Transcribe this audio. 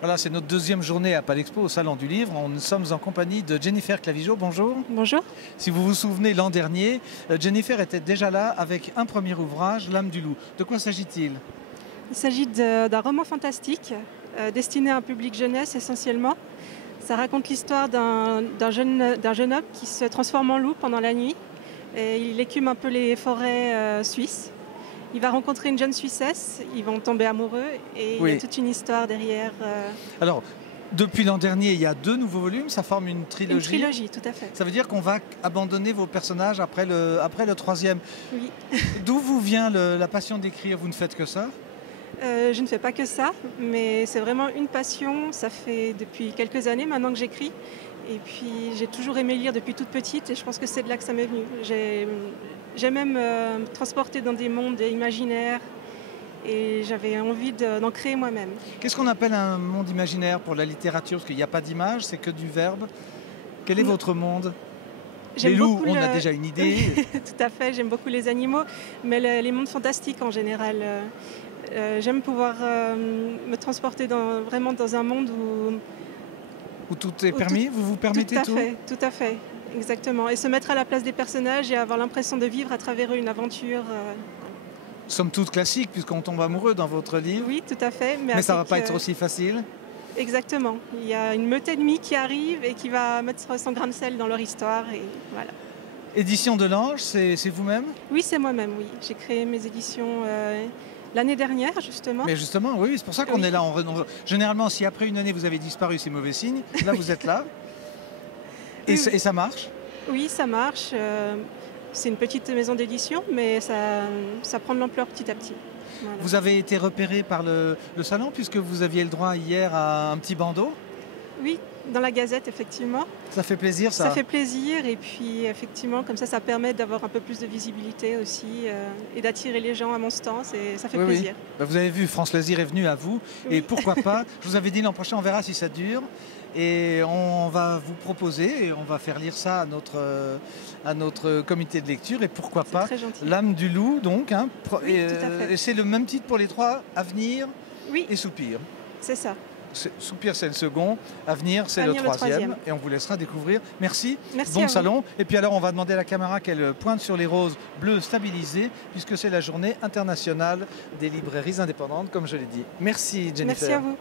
Voilà, c'est notre deuxième journée à Palexpo, au Salon du Livre. Nous sommes en compagnie de Jennifer Clavigeau. Bonjour. Bonjour. Si vous vous souvenez, l'an dernier, Jennifer était déjà là avec un premier ouvrage, L'âme du loup. De quoi s'agit-il? Il s'agit d'un roman fantastique destiné à un public jeunesse essentiellement. Ça raconte l'histoire d'un jeune homme qui se transforme en loup pendant la nuit et il écume un peu les forêts suisses. Il va rencontrer une jeune Suissesse, ils vont tomber amoureux et il y a toute une histoire derrière. Alors, depuis l'an dernier, il y a 2 nouveaux volumes, ça forme une trilogie. Une trilogie, tout à fait. Ça veut dire qu'on va abandonner vos personnages après le 3e. Oui. D'où vous vient la passion d'écrire? Vous ne faites que ça? Je ne fais pas que ça, mais c'est vraiment une passion. Ça fait depuis quelques années maintenant que j'écris. Et puis j'ai toujours aimé lire depuis toute petite et je pense que c'est de là que ça m'est venu. J'ai même transporté dans des mondes imaginaires et j'avais envie d'en créer moi-même. Qu'est-ce qu'on appelle un monde imaginaire pour la littérature? Parce qu'il n'y a pas d'image, c'est que du verbe. Quel est votre monde? Les loups, on a déjà une idée. Tout à fait, j'aime beaucoup les animaux, mais les mondes fantastiques en général. J'aime pouvoir me transporter vraiment dans un monde où tout est permis, vous vous permettez tout? Tout à fait, exactement. Et se mettre à la place des personnages et avoir l'impression de vivre à travers eux une aventure. Somme toute classique, puisqu'on tombe amoureux dans votre livre. Oui, tout à fait. Mais ça ne va pas être aussi facile? Exactement. Il y a une meute ennemie qui arrive et qui va mettre son grain de sel dans leur histoire. Et voilà. Édition de l'Ange, c'est vous-même? Oui, c'est moi-même, oui. J'ai créé mes éditions l'année dernière, justement. Mais justement, oui, c'est pour ça qu'on est là. Généralement, si après une année vous avez disparu, c'est mauvais signe. Là, vous êtes là. Et ça marche? Oui, ça marche. C'est une petite maison d'édition, mais ça prend de l'ampleur petit à petit. Voilà. Vous avez été repéré par le salon, puisque vous aviez le droit hier à un petit bandeau? Oui, dans la Gazette, effectivement. Ça fait plaisir, ça? Ça fait plaisir, et puis effectivement, comme ça permet d'avoir un peu plus de visibilité aussi et d'attirer les gens à mon stand, et ça fait plaisir. Oui. Bah, vous avez vu, France Loisirs est venu à vous, et pourquoi pas, je vous avais dit l'an prochain, on verra si ça dure, et on va vous proposer, et on va faire lire ça à notre comité de lecture, et pourquoi pas, L'âme du loup, donc, hein, et c'est le même titre pour les 3, Avenir et Soupir. C'est ça. Soupir, c'est le second. Avenir, c'est le troisième. Et on vous laissera découvrir. Merci. Bon salon. Et puis alors, on va demander à la caméra qu'elle pointe sur les roses bleues stabilisées, puisque c'est la journée internationale des librairies indépendantes, comme je l'ai dit. Merci, Jennifer. Merci à vous.